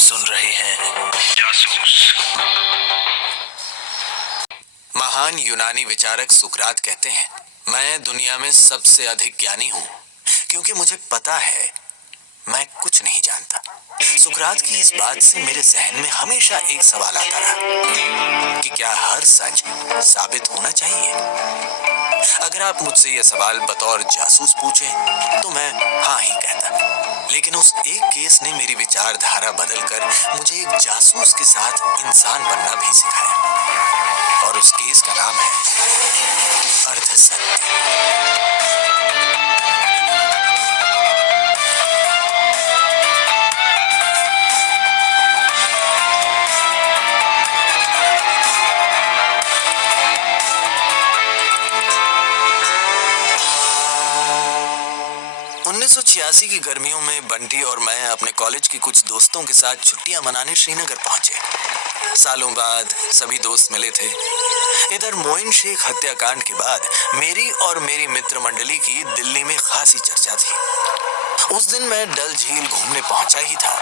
सुन रहे हैं जासूस। महान यूनानी विचारक सुकरात कहते हैं, मैं दुनिया में सबसे अधिक ज्ञानी हूं क्योंकि मुझे पता है मैं कुछ नहीं जानता। सुकरात की इस बात से मेरे जहन में हमेशा एक सवाल आता रहा कि क्या हर सच साबित होना चाहिए। अगर आप मुझसे यह सवाल बतौर जासूस पूछें तो मैं हाँ ही कहता, लेकिन उस एक केस ने मेरी विचारधारा बदलकर मुझे एक जासूस के साथ इंसान बनना भी सिखाया, और उस केस का नाम है अर्धसत्य। 1986 की गर्मियों में बंटी और मैं अपने कॉलेज के कुछ दोस्तों के साथ छुट्टियां मनाने श्रीनगर पहुंचे। सालों बाद सभी दोस्त मिले थे। इधर मोइन शेख हत्याकांड के बाद मेरी और मेरी मित्र मंडली की दिल्ली में खासी चर्चा थी। उस दिन मैं डल झील घूमने पहुंचा ही था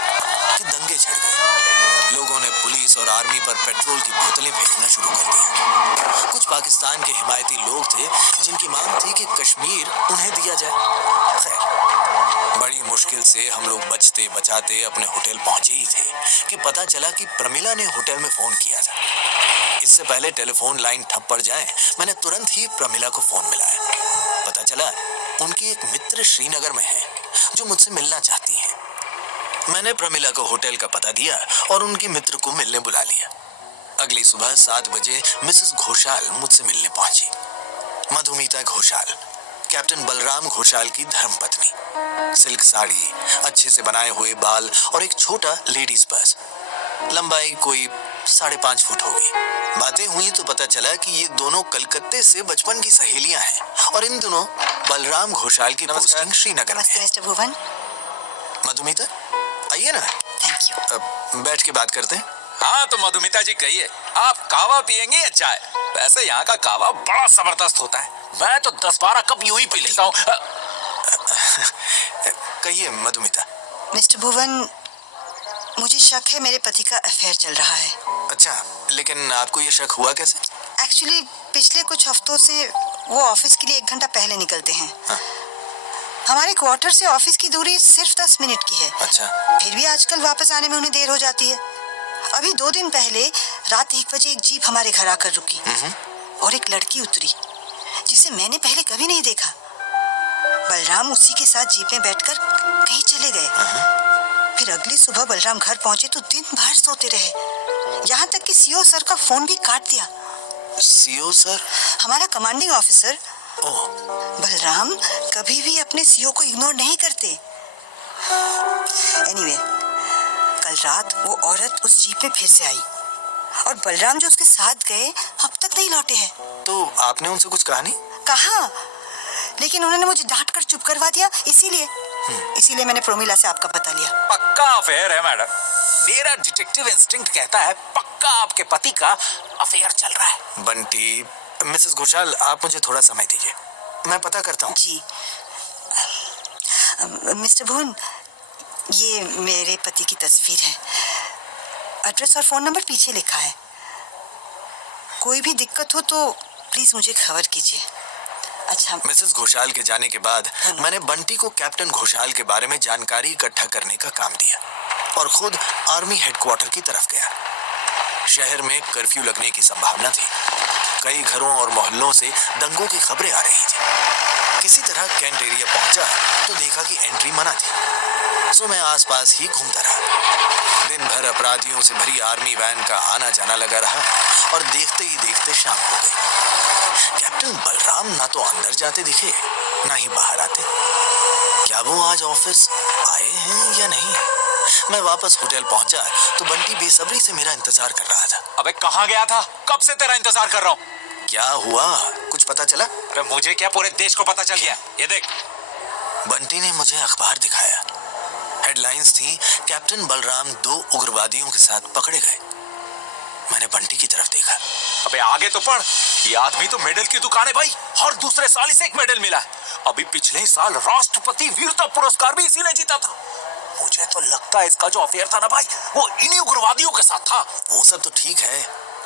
कि दंगे छिड़ गए। लोगों ने पुलिस और आर्मी पर पेट्रोल की बोतलें फेंकना शुरू कर दी। कुछ पाकिस्तान के हिमायती लोग थे जिनकी मांग थी कि कश्मीर उन्हें दिया जाए। खैर, बड़ी मुश्किल से हम लोग बचते बचाते अपने होटल पहुंचे ही थे कि पता चला कि प्रमिला ने होटल में फोन किया था। इससे पहले टेलीफोन लाइन ठप पड़ जाए, मैंने तुरंत ही प्रमिला को फोन मिलाया। पता चला उनकी एक मित्र श्रीनगर में है जो मुझसे मिलना चाहती है। मैंने प्रमिला को होटल का पता दिया और उनके मित्र को मिलने बुला लिया। अगली सुबह 7 बजे मिसेस घोषाल मुझसे मिलने पहुंची। मधुमिता घोषाल, कैप्टन बलराम घोषाल की धर्मपत्नी। सिल्क साड़ी, अच्छे से बनाए हुए बाल और एक छोटा लेडीज पर्स। लंबाई कोई 5.5 फुट होगी। बातें हुई तो पता चला कि ये दोनों कलकत्ते से बचपन की सहेलियां हैं और इन दोनों बलराम घोषाल की पोस्टिंग श्रीनगर में है। मिस्टर भुवन। मधुमिता, आइए ना। Thank you. बैठ के बात करते हैं। हाँ तो मधुमिता जी कहिए, आप कावा पियेंगे या चाय? वैसे यहाँ का कावा बड़ा जबरदस्त होता है। मैं तो 10-12 कप यूं ही पी लेता हूँ। कहिए मधुमिता। मिस्टर भुवन, मुझे शक है मेरे पति का अफेयर चल रहा है। अच्छा, लेकिन आपको ये शक हुआ कैसे? एक्चुअली पिछले कुछ हफ्तों से वो ऑफिस के लिए 1 घंटा पहले निकलते हैं। हाँ। हमारे क्वार्टर से ऑफिस की दूरी सिर्फ 10 मिनट की है। अच्छा। फिर भी आजकल वापस आने में उन्हें देर हो जाती है। अभी 2 दिन पहले रात 1 बजे एक जीप हमारे घर आकर रुकी और एक लड़की उतरी जिसे मैंने पहले कभी नहीं देखा। बलराम उसी के साथ जीप में बैठकर कहीं चले गए। फिर अगली सुबह बलराम घर पहुंचे तो दिन भर सोते रहे। यहाँ तक कि सीओ सर का फोन भी काट दिया। CO sir? हमारा कमांडिंग ऑफिसर। ओह। बलराम कभी भी अपने सीओ को इग्नोर नहीं करते। एनीवे, कल रात वो औरत उस जीप में फिर से आई और बलराम जो उसके साथ गए अब तक नहीं लौटे हैं। तो आपने उनसे कुछ कहा नहीं? कहा, लेकिन उन्होंने मुझे डांट कर चुप करवा दिया। इसीलिए मैंने प्रमिला से आपका पता लिया। पक्का अफेयर है मैडम। मेरा डिटेक्टिव इंस्टिंक्ट कहता है पक्का आपके पति का अफेयर चल रहा है। बंटी, मिसेस घोषाल, आप मुझे थोड़ा समय दीजिए, मैं पता करता हूँ। जी। मिस्टर भुवन, ये मेरे पति की तस्वीर है। एड्रेस और फोन नंबर पीछे लिखा है। कोई भी दिक्कत हो तो प्लीज मुझे खबर कीजिए। अच्छा। मिसेस घोषाल के जाने के बाद मैंने बंटी को कैप्टन घोषाल के बारे में जानकारी इकट्ठा करने का काम दिया और खुद आर्मी हेडक्वार्टर की तरफ गया। शहर में कर्फ्यू लगने की संभावना थी। कई घरों और मोहल्लों से दंगों की खबरें आ रही थी। किसी तरह कैंट एरिया पहुंचा तो देखा कि एंट्री मना थी, सो मैं आसपास ही घूमता रहा। दिन भर अपराधियों से भरी आर्मी वैन का आना जाना लगा रहा और देखते ही देखते शाम हो गई। कैप्टन बलराम ना तो अंदर जाते दिखे ना ही बाहर आते। क्या वो आज ऑफिस आए हैं या नहीं? मैं वापस होटल पहुंचा तो बंटी बेसब्री से मेरा इंतजार कर रहा था। अबे कहाँ गया था? कब से तेरा इंतजार कर रहा हूँ। क्या हुआ, कुछ पता चला? अरे मुझे क्या, पूरे देश को पता चल गया। ये देख। बंटी ने मुझे अखबार दिखाया। हेडलाइंस थी, कैप्टन बलराम 2 उग्रवादियों के साथ पकड़े गए। मैंने बंटी की तरफ देखा। अबे आगे तो पढ़। ये आदमी तो मेडल की दुकान है भाई। हर दूसरे साल इसे एक मेडल मिला है। अभी पिछले ही साल राष्ट्रपति वीरता पुरस्कार भी इसी ने जीता था। मुझे तो लगता है इसका जो अफेयर था ना भाई, वो इन्हीं उग्रवादियों के साथ था। वो सब तो ठीक है,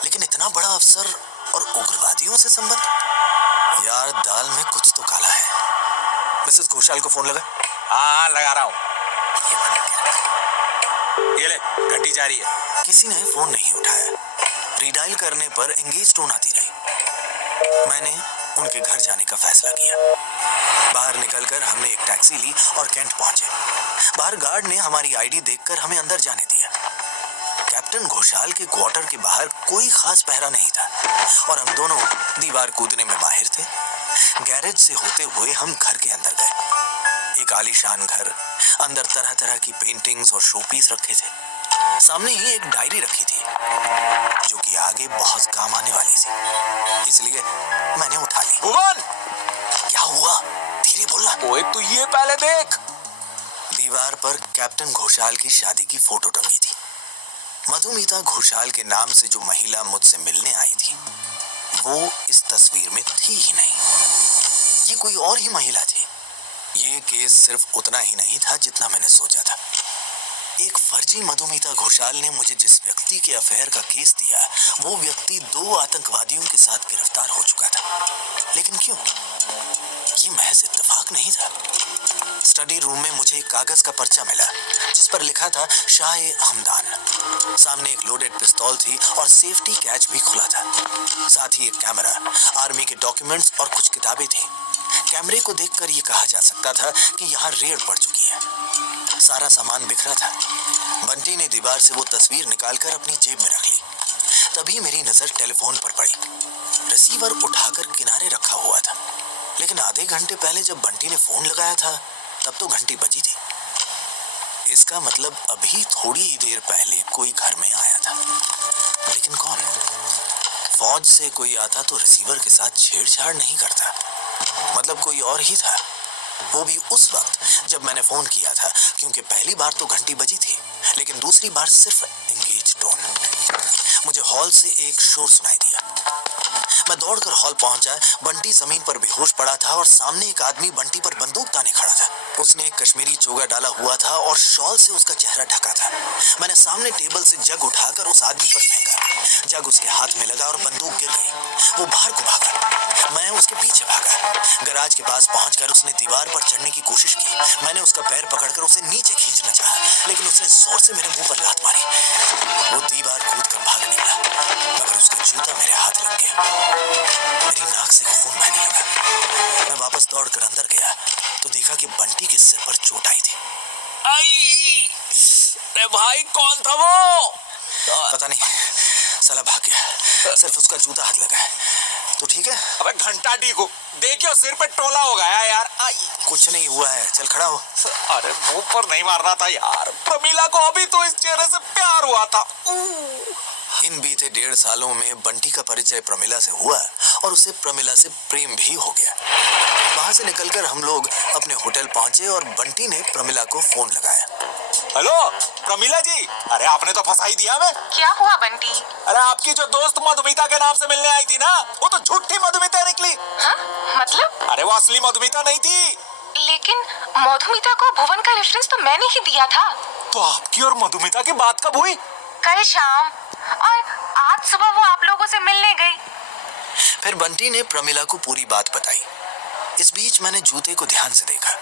लेकिन इतना बड़ा अफसर और उग्रवादियों से संबंध? यार दाल में कुछ तो काला है। मिसेस घोषाल को फोन लगा। हाँ लगा रहा हूँ। ये ले, घंटी जा रही है। किसी ने फोन नहीं उठाया। रीडायल करने पर एंगेज टोन आती रही। मैंने उनके घर जाने का फैसला किया। बाहर निकलकर हमने एक टैक्सी ली और कैंट पहुंचे। बाहर गार्ड ने हमारी आईडी देखकर हमें अंदर जाने दिया। कैप्टन घोषाल के क्वार्टर के बाहर कोई खास पहरा नहीं था और हम दोनों दीवार कूदने में माहिर थे। गैरेज से होते हुए हम घर के अंदर गए। एक आलीशान घर, अंदर तरह तरह की पेंटिंग्स और शोपीस रखे थे। सामने ही एक डायरी रखी थी जो कि आगे बहुत काम आने वाली थी, इसलिए मैंने उठा ली। भुवन! क्या हुआ? धीरे बोलना। ओए तू ये पहले देख। दीवार पर कैप्टन घोषाल की शादी की फोटो टंगी थी। मधुमिता घोषाल के नाम से जो महिला मुझसे मिलने आई थी वो इस तस्वीर में थी ही नहीं। ये कोई और ही महिला थी। ये केस सिर्फ उतना ही नहीं था जितना मैंने सोचा था। एक फर्जी मधुमिता घोषाल ने मुझे जिस व्यक्ति के अफेयर का केस दिया, वो व्यक्ति 2 आतंकवादियों के साथ गिरफ्तार हो चुका था। लेकिन क्यों? ये महज इत्तेफाक नहीं था। स्टडी रूम में मुझे एक कागज का पर्चा मिला जिस पर लिखा था शाह-ए-हमदान। सामने एक लोडेड पिस्तौल थी और सेफ्टी कैच भी खुला था। साथ ही एक कैमरा, आर्मी के डॉक्यूमेंट्स और कुछ किताबें थी। कैमरे को देखकर ये कहा जा सकता था कि यहाँ रेड पड़ चुकी है। सारा सामान बिखरा था। बंटी ने दीवार से वो तस्वीर निकालकर अपनी जेब में रख ली। तभी मेरी नजर टेलीफोन पर पड़ी। रिसीवर उठाकर किनारे रखा हुआ था, लेकिन आधे घंटे पहले जब बंटी ने फोन लगाया था तब तो घंटी बजी थी। इसका मतलब अभी थोड़ी ही देर पहले कोई घर में आया था, लेकिन कौन? फौज से कोई आता तो रिसीवर के साथ छेड़छाड़ नहीं करता। मतलब कोई और ही था, वो भी उस वक्त जब मैंने फोन किया था, क्योंकि पहली बार तो घंटी बजी थी, लेकिन दूसरी बार सिर्फ एंगेज टोन। मुझे हॉल से एक शोर सुनाई दिया। मैं दौड़कर हॉल पहुंचा। बंटी जमीन पर बेहोश पड़ा था और सामने एक आदमी बंटी पर बंदूक ताने खड़ा था। उसने एक कश्मीरी चोगा डाला हुआ था और शॉल से उसका चेहरा ढका था। मैंने सामने टेबल से जग उठाकर उस आदमी पर फेंका। जग उसके हाथ में लगा और बंदूक गिर गई। वो बाहर को भागा, मैं उसके पीछे भागा। गैराज के पास पहुंचकर उसने दीवार पर चढ़ने की कोशिश की। मैंने उसका पैर पकड़कर उसे नीचे खींचना चाहा, लेकिन उसने जोर से मेरे मुंह पर लात मारी। वो दीवार कूदकर भाग निकला, मगर उसका जूता मेरे हाथ लग गया। मेरी नाक से खून बहने लगा। मैं वापस दौड़कर अंदर गया तो देखा कि बंटी के सिर पर चोट आई थी। आई! अरे भाई कौन था वो? पता नहीं, साला भाग गया। सिर्फ उसका जूता हाथ लगा है। तो ठीक है? अबे घंटा ठीक हो, देखियो सिर पे टोला हो गया यार। आई! कुछ नहीं हुआ है, चल खड़ा हो। अरे मुंह पर नहीं मारना था यार। प्रमीला को अभी तो इस चेहरे से प्यार हुआ था। इन बीते 1.5 सालों में बंटी का परिचय प्रमिला से हुआ और उसे प्रमिला से प्रेम भी हो गया। वहां से निकलकर हम लोग अपने होटल पहुंचे और बंटी ने प्रमिला को फोन लगाया। हेलो प्रमीला जी, अरे आपने तो फंसा ही दिया मैं। क्या हुआ बंटी? अरे आपकी जो दोस्त मधुमिता के नाम से मिलने आई थी ना, वो तो झूठी मधुमिता निकली। हाँ? मतलब? अरे वो असली मधुमिता नहीं थी। लेकिन मधुमिता को भुवन का रेफरेंस तो मैंने ही दिया था। तो आपकी और मधुमिता की बात कब हुई? कल शाम, और आज सुबह वो आप लोगों से मिलने गई। फिर बंटी ने प्रमिला को पूरी बात बताई। इस बीच मैंने जूते को ध्यान से देखा।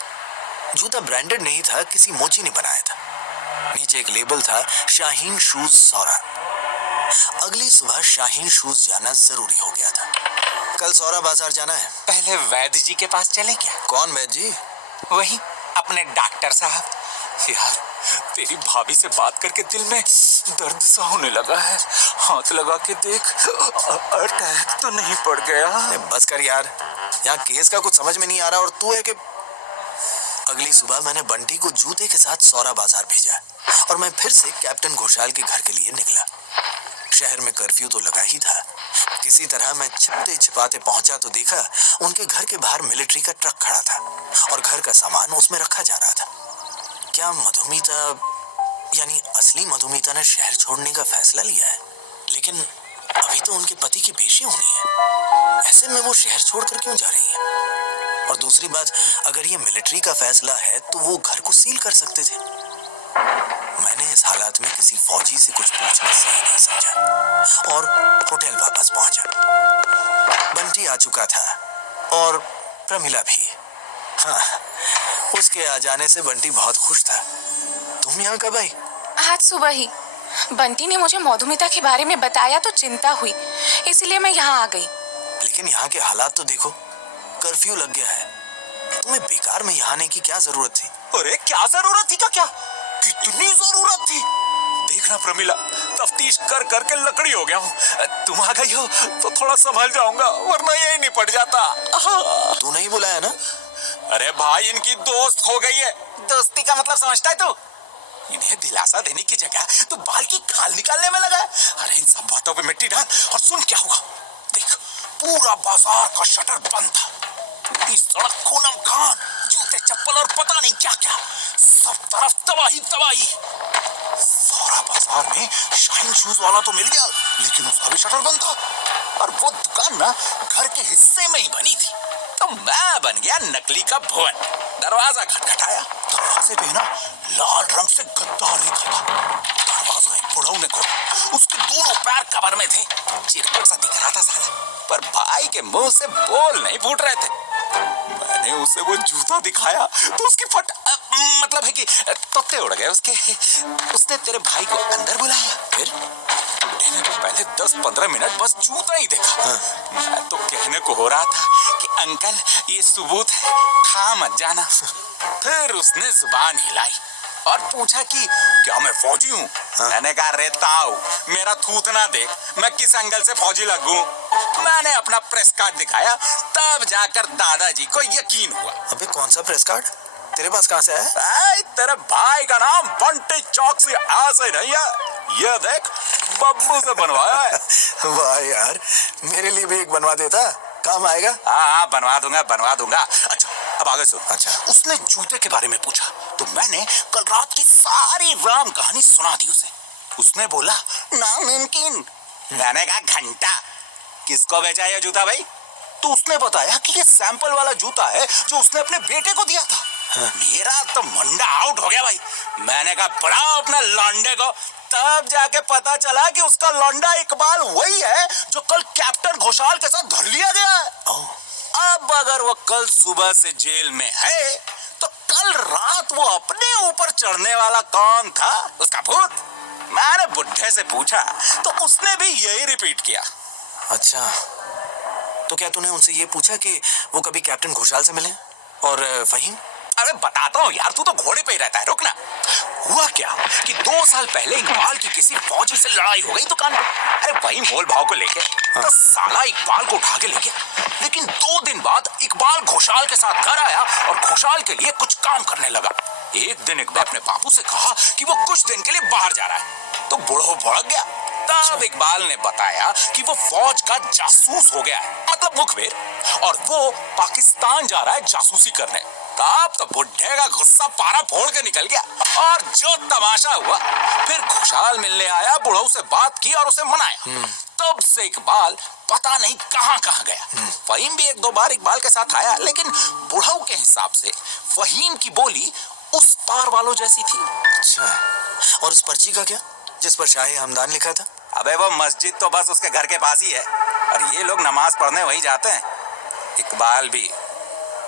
जूता ब्रांडेड नहीं था, किसी मोची ने बनाया था। नीचे एक लेबल था, शाहीन शूज सौरा। अगली सुबह शाहीन शूज जाना जरूरी हो गया था। कल सौरा बाजार जाना है। पहले वैद्य जी के पास चले क्या? कौन वैद्य जी? वही अपने डॉक्टर साहब। यार तेरी भाभी से बात करके दिल में दर्द सा होने लगा है। हाथ लगा के देख, अटैक तो नहीं पड़ गया? बस कर यार, यहाँ केस का कुछ समझ में नहीं आ रहा और तू है कि। अगली सुबह मैंने बंटी को जूते के साथ सौरा बाजार भेजा और मैं फिर से कैप्टन घोषाल के घर के लिए निकला। शहर में कर्फ्यू तो लगा ही था। किसी तरह मैं छिपते छिपाते पहुंचा तो देखा उनके घर के बाहर मिलिट्री का ट्रक खड़ा था और घर का सामान उसमें रखा जा रहा था। क्या मधुमिता, यानी असली मधुमिता ने शहर छोड़ने का फैसला लिया है? लेकिन अभी तो उनके पति की पेशी होनी है। ऐसे में वो शहर छोड़कर क्यों जा रही है? और दूसरी बात, अगर ये मिलिट्री का फैसला है तो वो घर को सील कर सकते थे। हालात में किसी फौजी से कुछ पूछना सही नहीं समझा और होटल वापस पहुंचा। बंटी आ चुका था और प्रमिला भी। हाँ, उसके आ जाने से बंटी बहुत खुश था। तुम यहाँ कब आई? आज सुबह ही बंटी ने मुझे मधुमिता के बारे में बताया तो चिंता हुई, इसलिए मैं यहाँ आ गई। लेकिन यहाँ के हालात तो देखो, कर्फ्यू लग गया है। तुम्हें बेकार में यहाँ आने की क्या जरूरत थी? अरे क्या जरूरत थी क्या? कितनी जरूरत थी। देखना प्रमिला, तफ्तीश कर करके लकड़ी हो गया हूँ। तुम आ गई हो तो थोड़ा संभल जाऊंगा, वरना यही निपट जाता। तू नहीं बुलाया ना? अरे भाई, इनकी दोस्त हो गई है। दोस्ती का मतलब समझता है तू? इन्हें दिलासा देने की जगह तो बाल की खाल निकालने में लगा है। अरे इन सब बातों पे मिट्टी डाल और सुन क्या हुआ। देख, पूरा बाजार का शटर बंद था। पूरी सड़क खूनम खान, जूते चप्पल और पता नहीं क्या क्या, सब तरफ तबाही तबाही। सारा बाजार में शाइन शूज वाला तो मिल गया, लेकिन उसका भी शटर बंद था। और वो दुकान ना घर के हिस्से में ही बनी थी, तो मैं बन गया नकली का भुवन। दरवाजा खटखटाया, दरवाजे पे ना लाल रंग से गद्दार लिखा था। दरवाजा एक बुढ़ऊ ने खोला, उसके दोनों पैर कवर में थे। चिरकुट सा दिख रहा था साला, पर भाई के मुंह से बोल नहीं फूट रहे थे। मैंने उसे वो जूता दिखाया तो उसकी मतलब है कि तोते उड़ गए उसके। उसने तेरे भाई को अंदर बुलाया, फिर बुढ़े तो पहले 10-15 मिनट बस जूता ही देखा। मैं तो कहने को हो रहा था कि अंकल ये सबूत है, खा मत जाना। फिर उसने जुबान हिलाई और पूछा कि क्या मैं फौजी हूँ? मैंने कहा रहता हूँ, मेरा थूथना देख, मैं किस एंगल से फौजी लगूं। मैंने अपना प्रेस कार्ड दिखाया, तब जाकर दादाजी को यकीन हुआ। अबे कौन सा प्रेस कार्ड? तेरे पास कहाँ से है? तेरे भाई का नाम बंटी चौक से ऐसे नहीं है, ये देख बब्बू से बनवाया है। वाह यार, मेरे लिए भी एक बनवा देता, काम आएगा। हाँ, बनवा दूंगा। अच्छा, अब आगे सुन। अच्छा। उसने जूते के बारे में पूछा तो मैंने कल रात की सारी राम कहानी सुना दी उसे। उसने बोला नामुमकिन। मैंने कहा घंटा, किसको बेचा ये जूता भाई? तो उसने बताया कि ये सैंपल वाला जूता है जो उसने अपने बेटे को दिया था। मेरा तो मुंडा आउट हो गया भाई। मैंने कहा बढ़ाओ अपना लौंडे को। तब जाके पता चला कि उसका लौंडा इकबाल वही है जो कल कैप्टन घोषाल के साथ धर लिया गया है। अब अगर वो कल सुबह से जेल में है तो कल रात वो अपने ऊपर चढ़ने वाला कौन था? उसका भूत। मैंने बुढ़े से पूछा तो उसने भी यही रिपीट किया। अच्छा, तो क्या तूने उनसे ये पूछा कि वो कभी कैप्टन घोषाल से मिले? और फहीम? अरे बताता हूँ यार, तू तो घोड़े पे ही रहता है। रुकना। हुआ क्या कि 2 साल पहले इकबाल की किसी फौजी से लड़ाई हो गई दुकान पे। अरे वही मोल भाव को लेके तो साला इकबाल को उठा के ले गया। लेकिन 2 दिन बाद इकबाल घोषाल के साथ घर आया और घोषाल के लिए कुछ काम करने लगा। एक दिन इकबाल अपने बापू से कहा कि वो कुछ दिन के लिए बाहर जा रहा है, तो बूढ़ो भड़क गया। तब इकबाल ने बताया कि वो फौज का जासूस हो गया है, मतलब मुखबिर, और वो पाकिस्तान जा रहा है जासूसी करने। तब तो बुढ़े का गुस्सा पारा फोड़ के निकल गया और जो तमाशा हुआ, फिर घोषाल मिलने आया, बुढ़ऊ से बात की और उसे मनाया। तब से इकबाल पता नहीं कहाँ गया। फहीम भी 1-2 बार इकबाल के साथ आया, लेकिन बुढ़ऊ के हिसाब से फहीम की बोली उस पार वालों जैसी थी। अच्छा, और उस पर्ची का क्या, जिस पर शाहे हमदान लिखा था? अबे वो मस्जिद तो बस उसके घर के पास ही है और ये लोग नमाज पढ़ने वहीं जाते हैं। इकबाल भी।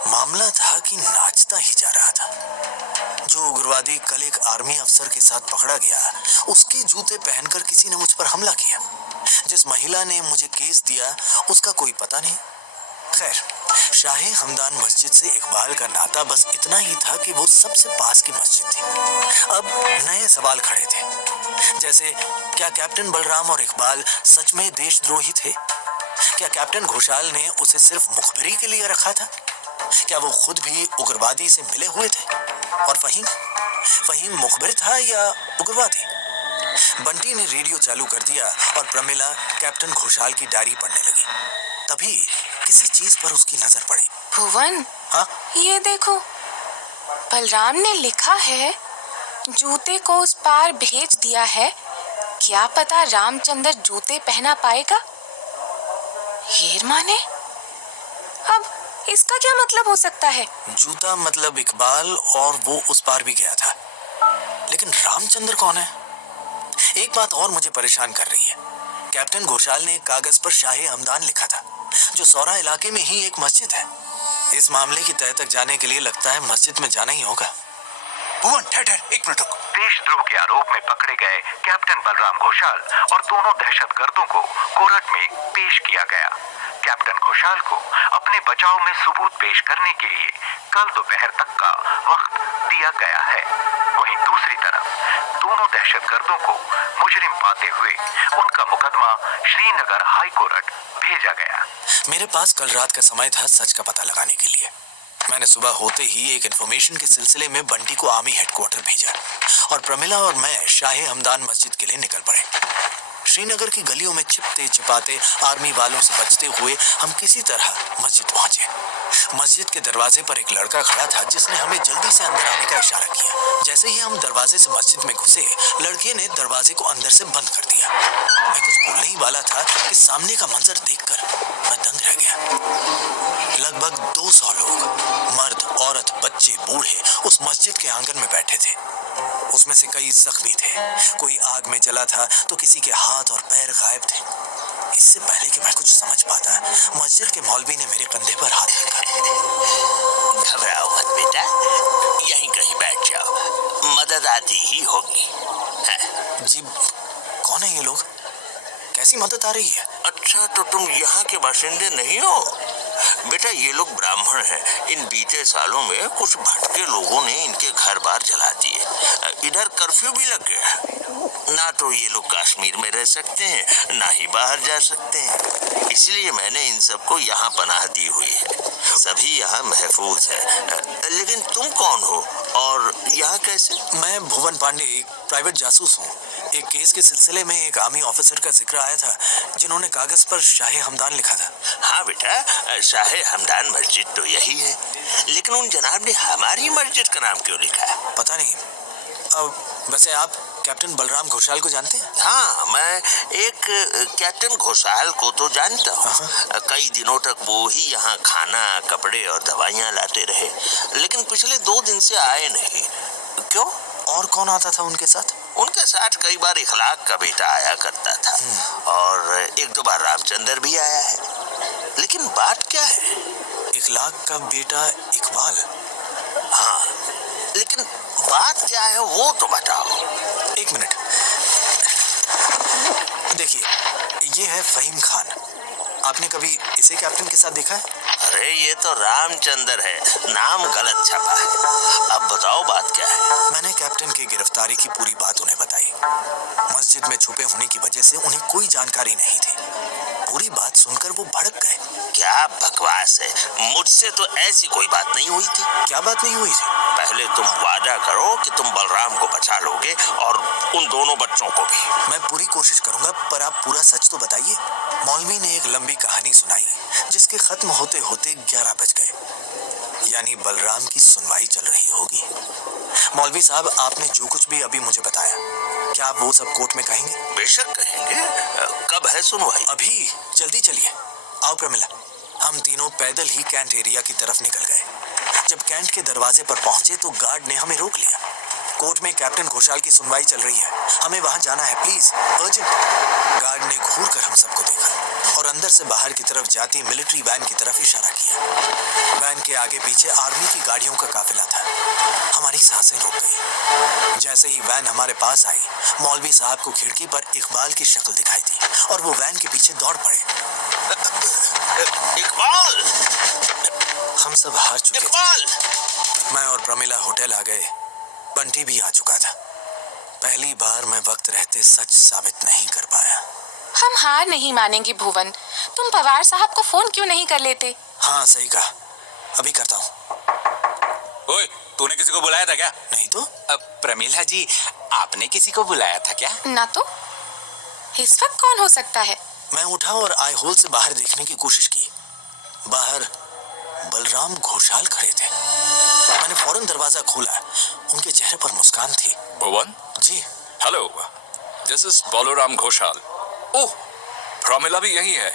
मामला था कि नाचता ही जा रहा था। जो उग्रवादी कल एक आर्मी अफसर के साथ पकड़ा गया, उसके जूते पहनकर किसी ने मुझ पर हमला किया। जिस महिला ने मुझे केस दिया उसका कोई पता नहीं। खैर, शाहे हमदान मस्जिद से इकबाल का नाता बस इतना ही था कि वो सबसे पास की मस्जिद थी। अब नए सवाल खड़े थे, जैसे क्या कैप्टन बलराम और इकबाल सच में देशद्रोही थे? क्या कैप्टन घोषाल ने उसे सिर्फ मुखबिरी के लिए रखा था? क्या वो खुद भी उग्रवादी से मिले हुए थे? और फहीम मुखबिर था या उग्रवादी? बंटी ने रेडियो चालू कर दिया और प्रमिला कैप्टन घोषाल की डायरी पढ़ने लगी। तभी किसी चीज पर उसकी नजर पड़ी। भुवन, हाँ? ये देखो, बलराम ने लिखा है जूते को उस पार भेज दिया है, क्या पता रामचंद्र जूते पहना पाएगा। हेर माने, अब इसका क्या मतलब हो सकता है? जूता मतलब इकबाल और वो उस पार भी गया था, लेकिन रामचंद्र कौन है? एक बात और मुझे परेशान कर रही है। कैप्टन घोषाल ने एक कागज पर शाहे हमदान लिखा था, जो सौरा इलाके में ही एक मस्जिद है। इस मामले की तह तक जाने के लिए लगता है मस्जिद में जाना ही होगा। भुवन ठहर, एक मिनट रुक। देशद्रोह के आरोप में पकड़े गए कैप्टन बलराम घोषाल और दोनों दहशतगर्दों को कोर्ट में पेश किया गया। कैप्टन घोषाल को अपने बचाव में सबूत पेश करने के लिए कल दोपहर तक का वक्त दिया गया है। वहीं दूसरी तरफ दोनों दहशतगर्दों को मुजरिम पाते हुए उनका मुकदमा श्रीनगर हाई कोर्ट भेजा गया। मेरे पास कल रात का समय था सच का पता लगाने के लिए। मैंने सुबह होते ही एक इन्फॉर्मेशन के सिलसिले में बंटी को आर्मी हेडक्वार्टर भेजा और प्रमिला और मैं शाहे हमदान मस्जिद के लिए निकल पड़े। श्रीनगर की गलियों में छिपते छिपाते आर्मी वालों से बचते हुए हम किसी तरह मस्जिद पहुंचे। मस्जिद के दरवाजे पर एक लड़का खड़ा था जिसने हमें जल्दी से अंदर आने का इशारा किया। जैसे ही हम दरवाजे से मस्जिद में घुसे, लड़के ने दरवाजे को अंदर से बंद कर दिया। मैं कुछ बोलने ही वाला था कि सामने का मंजर देखकर मैं दंग रह गया। लगभग 200 लोग, मर्द, औरत, बच्चे, बूढ़े उस मस्जिद के आंगन में बैठे थे। उसमें से कई जख्मी थे, कोई आग में जला था तो किसी के हाथ और पैर गायब थे। इससे पहले कि मैं कुछ समझ पाता, मस्जिद के मौलवी ने मेरे कंधे पर हाथ रखा। घबराओ मत बेटा, यहीं कहीं बैठ जाओ, मदद आती ही होगी। जी, कौन है ये लोग? कैसी मदद आ रही है? अच्छा, तो तुम यहाँ के बाशिंदे नहीं हो? बेटा, ये लोग ब्राह्मण हैं। इन बीते सालों में कुछ भटके लोगों ने इनके घर बार जला दिए। इधर कर्फ्यू भी लग गया। ना तो ये लोग कश्मीर में रह सकते हैं, ना ही बाहर जा सकते हैं। इसलिए मैंने इन सबको यहाँ पनाह दी हुई है। सभी यहाँ महफूज है। लेकिन तुम कौन हो और यहाँ कैसे? मैं भुवन पांडे, एक प्राइवेट जासूस हूँ। एक केस के सिलसिले में एक आर्मी ऑफिसर का जिक्र आया था जिन्होंने कागज पर शाहे हमदान लिखा था। हाँ बेटा, शाहे हमदान मस्जिद तो यही है, लेकिन उन जनाब ने हमारी मस्जिद का नाम क्यों लिखा है? पता नहीं। वैसे आप कैप्टन बलराम घोषाल को जानते हैं? हाँ, मैं एक कैप्टन घोषाल को तो जानता हूँ। कई दिनों तक वो ही यहाँ खाना, कपड़े और दवाइयाँ लाते रहे, लेकिन पिछले 2 दिन से आए नहीं। क्यों? और कौन आता था उनके साथ? उनके साथ कई बार इखलाक का बेटा आया करता था और 1-2 बार रामचंद्र भी आया है। लेकिन बात क्या है? इखलाक का बेटा इकबाल? हाँ, लेकिन बात क्या है वो तो बताओ। 1 मिनट। देखिए, ये है फहीम खान। आपने कभी इसे कैप्टन के साथ देखा है? अरे ये तो रामचंद्र है, नाम गलत छपा है। अब बताओ बात क्या है? मैंने कैप्टन की गिरफ्तारी की पूरी बात उन्हें बताई। मस्जिद में छुपे होने की वजह से उन्हें कोई जानकारी नहीं थी। पूरी बात सुनकर वो भड़क गए। क्या बकवास है, मुझसे तो ऐसी कोई बात नहीं हुई थी। क्या बात नहीं हुई थी? पहले तुम वादा करो कि तुम बलराम को बचा लोगे और उन दोनों बच्चों को भी। मैं पूरी कोशिश करूंगा, पर आप पूरा सच तो बताइए। मौलवी ने एक लंबी कहानी सुनाई जिसके खत्म होते होते 11 बज गए। यानी बलराम की सुनवाई चल रही होगी। मौलवी साहब, आपने जो कुछ भी अभी मुझे बताया, क्या आप वो सब कोर्ट में कहेंगे? बेशक कहेंगे। कब है सुनवाई? अभी। जल्दी चलिए। आओ प्रमिला। हम तीनों पैदल ही कैंट एरिया की तरफ निकल गए। जब कैंट के दरवाजे पर पहुंचे तो गार्ड ने हमें रोक लिया। कोर्ट में कैप्टन घोषाल की सुनवाई चल रही है, हमें वहां जाना है, प्लीज, अर्जेंट। गार्ड ने घूर कर हम सबको देखा और अंदर से बाहर की तरफ जाती मिलिट्री वैन की तरफ इशारा किया। वैन के आगे पीछे आर्मी की गाड़ियों का काफिला था। हमारी सांसें रुक गई। जैसे ही वैन हमारे पास आई, मौलवी साहब को खिड़की पर इकबाल की शक्ल दिखाई दी और वो वैन के पीछे दौड़ पड़े। इकबाल! हम सब हार चुके थे। इकबाल! मैं और प्रमिला होटल आ गए। बंटी भी आ चुका था। पहली बार मैं वक्त रहते सच साबित नहीं कर पाया। हम हार नहीं मानेंगे भुवन। तुम पवार साहब को फोन क्यों नहीं कर लेते? हाँ, सही कहा, अभी करता हूँ। ओए, तूने किसी को बुलाया था क्या? नहीं तो। प्रमिला जी, आपने किसी को बुलाया था क्या? ना तो। इस वक्त कौन हो सकता है? मैं उठा और आई होल से बाहर देखने की कोशिश की। बाहर बलराम घोषाल खड़े थे। मैंने फौरन दरवाजा खोला। उनके चेहरे पर मुस्कान थी। भुवन? जी। Hello, this is Balram Ghoshal. Oh, Pramila भी यही है।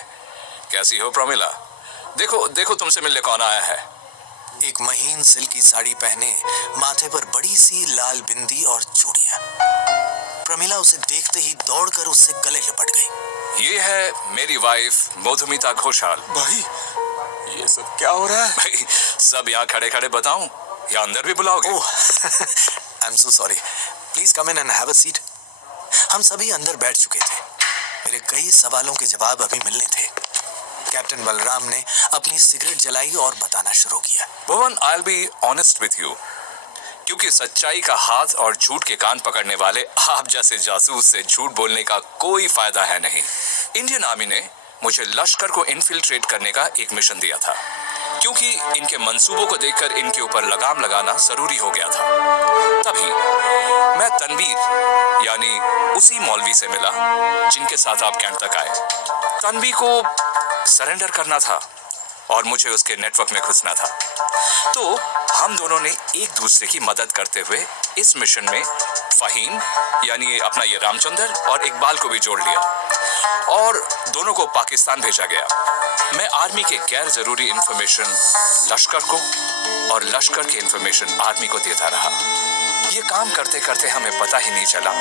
कैसी हो प्रमिला? देखो देखो, तुमसे मिलने कौन आया है। एक महीन सिल्क की साड़ी पहने, माथे पर बड़ी सी लाल बिंदी और चूड़ियां। प्रमिला उसे देखते ही दौड़कर उससे गले लिपट गई। ये है मेरी वाइफ मधुमिता घोषाल। भाई ये सब क्या हो रहा है? भाई सब यहाँ खड़े खड़े बताऊं या अंदर भी बुलाओगे? Oh, I am so sorry. Please come in and have a seat. हम सभी अंदर बैठ चुके थे। मेरे कई सवालों के जवाब अभी मिलने थे। कैप्टन बलराम ने अपनी सिगरेट जलाई और बताना शुरू किया। Bhuvan, I will be honest with you, क्योंकि सच्चाई का हाथ और झूठ के कान पकड़ने वाले आप जैसे जासूस से झूठ बोलने का कोई फायदा है नहीं। इंडियन आर्मी ने मुझे लश्कर को इन्फिल्ट्रेट करने का एक मिशन दिया था, क्योंकि इनके मंसूबों को देखकर इनके ऊपर लगाम लगाना जरूरी हो गया था। तभी मैं तनवीर यानी उसी मौलवी से मिला जिनके साथ आप कैंट तक आए। तनवीर को सरेंडर करना था और मुझे उसके नेटवर्क में घुसना था। तो हम दोनों ने एक दूसरे की मदद करते हुए इस मिशन में फहीम यानी अपना ये रामचंद्र और इकबाल को भी जोड़ लिया और दोनों को पाकिस्तान भेजा गया। मैं आर्मी के गैर जरूरी इंफॉर्मेशन लश्कर को और लश्कर की इंफॉर्मेशन आर्मी को देता रहा। ये काम करते करते हमें पता ही नहीं चला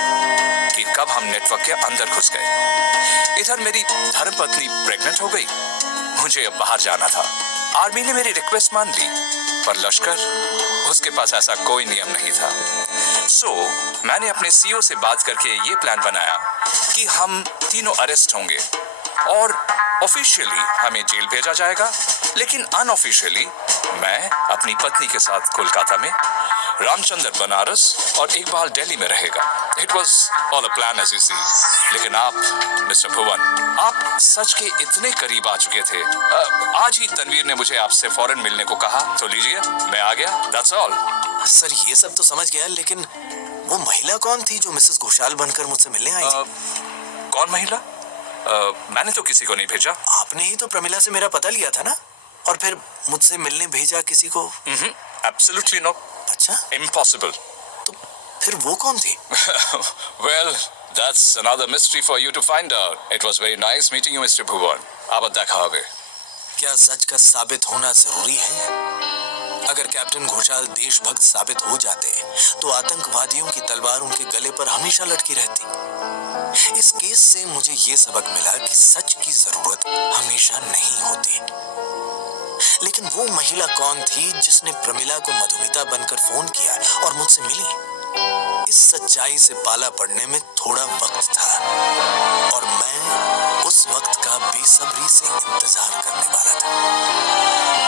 कि कब हम नेटवर्क के अंदर घुस गए। इधर मेरी धर्मपत्नी प्रेग्नेंट हो गई, मुझे अब बाहर जाना था। आर्मी ने मेरी रिक्वेस्ट मान ली, पर लश्कर उसके पास ऐसा कोई नियम नहीं था। सो मैंने अपने सीईओ से बात करके ये प्लान बनाया कि हम तीनों अरेस्ट होंगे और ऑफिशियली हमें जेल भेजा जाएगा, लेकिन अनऑफिशियली मैं अपनी पत्नी के साथ कोलकाता में, रामचंद्र बनारस और इकबाल दिल्ली में रहेगा। It was all a plan as you see. लेकिन आप मिस्टर भुवन, आप सच के इतने करीब आ चुके थे। आज ही तनवीर ने मुझे आपसे फौरन मिलने को कहा, तो लीजिए मैं आ गया, दैट्स ऑल। सर ये सब तो समझ गया, लेकिन वो महिला कौन थी जो मिसेस घोषाल बनकर मुझसे मिलने आई थी? कौन महिला? मैंने तो किसी को नहीं भेजा। आपने ही तो प्रमिला से मेरा पता लिया था ना, और फिर मुझसे मिलने भेजा किसी को? Absolutely no. अच्छा, इम्पॉसिबल। तो फिर वो कौन थी? Well, that's another mystery for you to find out. It was very nice meeting you, Mr. Bhuvan. अब देखा होगे। क्या सच का साबित होना जरूरी है? अगर कैप्टन घोषाल देशभक्त साबित हो जाते तो आतंकवादियों की तलवार उनके गले पर हमेशा लटकी रहती। इस केस से मुझे ये सबक मिला कि सच की जरूरत हमेशा नहीं होती। लेकिन वो महिला कौन थी जिसने प्रमिला को मधुमिता बनकर फोन किया और मुझसे मिली? इस सच्चाई से पाला पड़ने में थोड़ा वक्त था और मैं उस वक्त का बेसब्री से इंतजार करने वाला था।